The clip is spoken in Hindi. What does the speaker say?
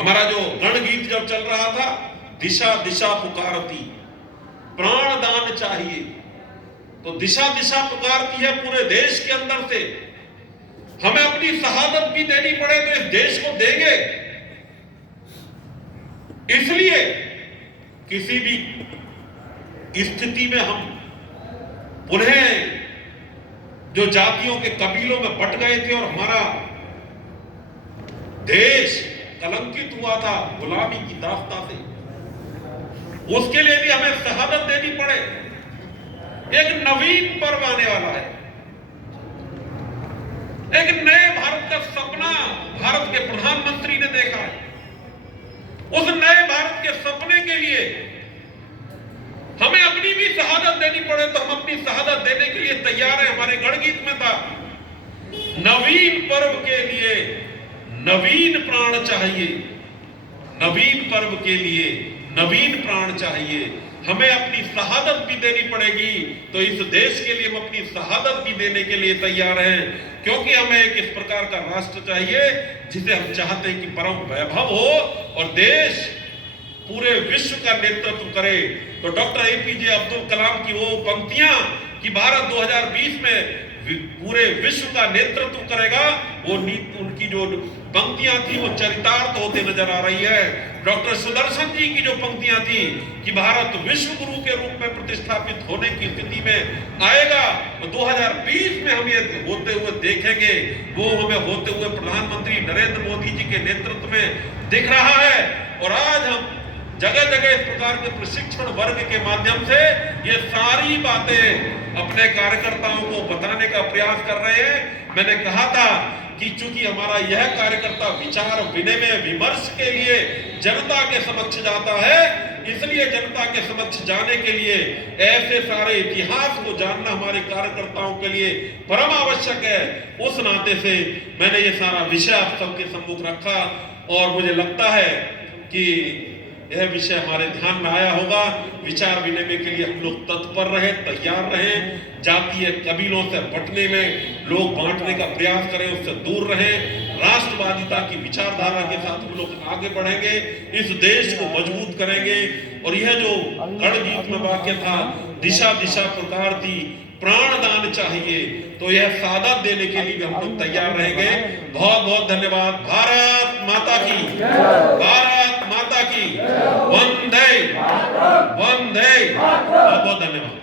हमारा जो गण गीत जब चल रहा था, दिशा दिशा पुकारती, प्राण दान चाहिए, तो दिशा दिशा पुकारती है पूरे देश के अंदर से। हमें अपनी शहादत भी देनी पड़े तो इस देश को देंगे। इसलिए किसी भी स्थिति में हम पुनः जो जातियों के कबीलों में बट गए थे और हमारा देश कलंकित हुआ था गुलामी की दास्ता से, उसके लिए भी हमें शहादत देनी पड़े। एक नवीन पर्व आने वाला है, एक नए भारत का सपना भारत के प्रधानमंत्री ने देखा है। उस नए भारत के सपने के लिए हमें अपनी भी शहादत देनी पड़े तो हम अपनी शहादत देने के लिए तैयार हैं। हमारे गणगीत में था, नवीन पर्व के लिए नवीन प्राण चाहिए, नवीन पर्व के लिए नवीन प्राण चाहिए। हमें अपनी शहादत भी देनी पड़ेगी, तो इस देश के लिए हम अपनी शहादत भी देने के लिए तैयार हैं, क्योंकि हमें एक इस प्रकार का राष्ट्र चाहिए जिसे हम चाहते हैं कि परम वैभव हो और देश पूरे विश्व का नेतृत्व करे। तो डॉक्टर एपीजे अब्दुल कलाम की वो पंक्तियां कि भारत 2020 में पूरे विश्व का नेतृत्व करेगा, वो उनकी जो पंक्तियां थी वो चरितार्थ होते नजर आ रही है। डॉक्टर सुदर्शन जी की जो पंक्तियां थी कि भारत विश्व गुरु के रूप में प्रतिष्ठापित होने की स्थिति में आएगा, तो 2020 में हम ये होते हुए देखेंगे। वो हमें होते हुए प्रधानमंत्री नरेंद्र मोदी जी के नेतृत्व में दिख रहा है। और आज हम जगह जगह इस प्रकार के प्रशिक्षण वर्ग के माध्यम से ये सारी बातें अपने कार्यकर्ताओं को बताने का प्रयास कर रहे हैं। मैंने कहा था कि चूंकि हमारा यह कार्यकर्ता विचार विनिमय विमर्श के लिए जनता के समक्ष जाता है, इसलिए जनता के समक्ष जाने के लिए ऐसे सारे इतिहास को जानना हमारे कार्यकर्ताओं के लिए परम आवश्यक है। उस नाते से मैंने ये सारा विषय आप सबके सम्मुख रखा और मुझे लगता है कि यह विषय हमारे ध्यान में आया होगा। विचार विनिमय के लिए हम लोग तत्पर रहे, तैयार रहे। जातीय कबीलों से बटने में लोग बांटने का प्रयास करें, उससे दूर रहें। राष्ट्रवादिता की विचारधारा के साथ हम लोग आगे बढ़ेंगे, इस देश को मजबूत करेंगे। और यह जो गणगीत में वाक्य था, दिशा दिशा पुकारती, प्राण दान चाहिए, तो यह शहादत देने के लिए भी हम लोग तैयार रहेंगे। बहुत बहुत धन्यवाद। भारत माता की, भारत माता की, वंदे वंदे। बहुत बहुत धन्यवाद।